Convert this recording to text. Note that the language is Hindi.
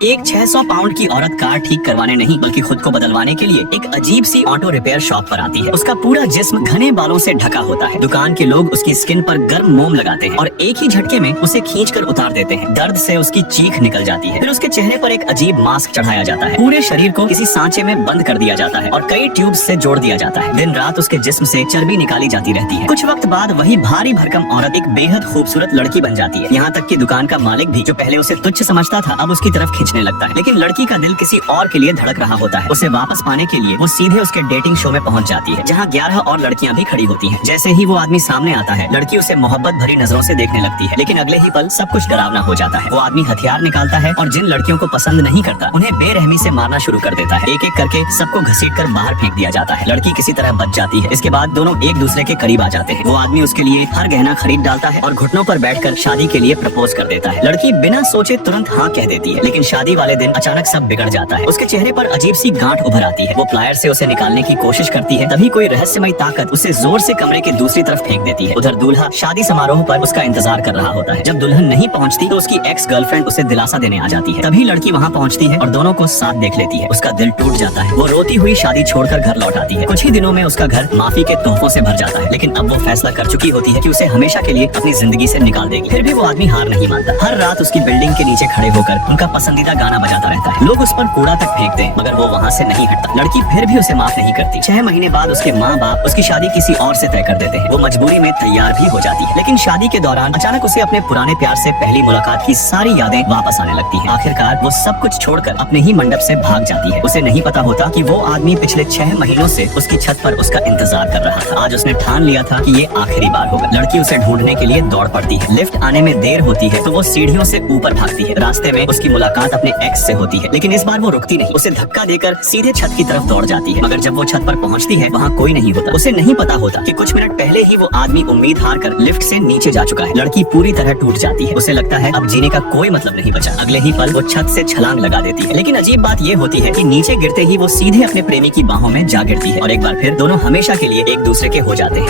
एक 600 पाउंड की औरत कार ठीक करवाने नहीं बल्कि खुद को बदलवाने के लिए एक अजीब सी ऑटो रिपेयर शॉप पर आती है। उसका पूरा जिस्म घने बालों से ढका होता है। दुकान के लोग उसकी स्किन पर गर्म मोम लगाते हैं और एक ही झटके में उसे खींचकर उतार देते हैं। दर्द से उसकी चीख निकल जाती है। फिर उसके चेहरे पर एक अजीब मास्क चढ़ाया जाता है। पूरे शरीर को किसी सांचे में बंद कर दिया जाता है और कई ट्यूब से जोड़ दिया जाता है। दिन रात उसके जिस्म से चर्बी निकाली जाती रहती है। कुछ वक्त बाद वही भारी भरकम औरत एक बेहद खूबसूरत लड़की बन जाती है। यहाँ तक कि दुकान का मालिक भी जो पहले उसे तुच्छ समझता था अब उसकी तरफ खींचने लगता है। लेकिन लड़की का दिल किसी और के लिए धड़क रहा होता है। उसे वापस पाने के लिए वो सीधे उसके डेटिंग शो में पहुंच जाती है, जहां 11 और लड़कियां भी खड़ी होती हैं। जैसे ही वो आदमी सामने आता है, लड़की उसे मोहब्बत भरी नजरों से देखने लगती है। लेकिन अगले ही पल सब कुछ डरावना हो जाता है। वो आदमी हथियार निकालता है और जिन लड़कियों को पसंद नहीं करता उन्हें बेरहमी से मारना शुरू कर देता है। एक एक करके सबको घसीटकर बाहर फेंक दिया जाता है। लड़की किसी तरह बच जाती है। इसके बाद दोनों एक दूसरे के करीब आ जाते हैं। वो आदमी उसके लिए हर गहना खरीद डालता है और घुटनों पर बैठकर शादी के लिए प्रपोज कर देता है। लड़की बिना सोचे तुरंत हाँ कह देती है। लेकिन शादी वाले दिन अचानक सब बिगड़ जाता है। उसके चेहरे पर अजीब सी गांठ उभर आती है। वो प्लायर से उसे निकालने की कोशिश करती है, तभी कोई रहस्यमयी ताकत उसे जोर से कमरे के दूसरी तरफ फेंक देती है। उधर दूल्हा शादी समारोह पर उसका इंतजार कर रहा होता है। जब दुल्हन नहीं पहुंचती तो उसकी एक्स गर्लफ्रेंड उसे दिलासा देने आ जाती है। तभी लड़की वहां पहुंचती है और दोनों को साथ देख लेती है। उसका दिल टूट जाता है। वो रोती हुई शादी छोड़कर घर लौट आती है। कुछ ही दिनों में उसका घर माफी के तोहफों से भर जाता है। लेकिन अब वो फैसला कर चुकी होती है कि उसे हमेशा के लिए अपनी जिंदगी से निकाल देगी। फिर भी वो आदमी हार नहीं मानता। हर रात उसकी बिल्डिंग के नीचे खड़े होकर उनका पसंदीदा गाना बजाता रहता है। लोग उस पर कूड़ा तक फेंकते हैं मगर वो वहाँ से नहीं हटता। लड़की फिर भी उसे माफ नहीं करती। 6 महीने बाद उसके माँ बाप उसकी शादी किसी और से तय कर देते हैं। वो मजबूरी में तैयार भी हो जाती है। लेकिन शादी के दौरान अचानक उसे अपने पुराने प्यार से पहली मुलाकात की सारी यादें वापस आने लगती हैं। आखिरकार वो सब कुछ छोड़कर अपने ही मंडप से भाग जाती है। उसे नहीं पता होता कि वो आदमी पिछले 6 महीनों से उसकी छत पर उसका इंतजार कर रहा था। आज उसने ठान लिया था कि ये आखिरी बार होगा। लड़की उसे ढूंढने के लिए दौड़ पड़ती है। लिफ्ट आने में देर होती है तो वो सीढ़ियों से ऊपर भागती है। रास्ते में उसकी मुलाकात अपने एक्स से होती है। लेकिन इस बार वो रुकती नहीं। उसे धक्का देकर सीधे छत की तरफ दौड़ जाती है। मगर जब वो छत पर पहुंचती है वहाँ कोई नहीं होता। उसे नहीं पता होता कि कुछ मिनट पहले ही वो आदमी उम्मीद हार कर लिफ्ट से नीचे जा चुका है। लड़की पूरी तरह टूट जाती है। उसे लगता है अब जीने का कोई मतलब नहीं बचा। अगले ही पल वो छत से छलांग लगा देती है। लेकिन अजीब बात ये होती है कि नीचे गिरते ही वो सीधे अपने प्रेमी की बाहों में जा गिरती है और एक बार फिर दोनों हमेशा के लिए एक दूसरे के हो जाते हैं।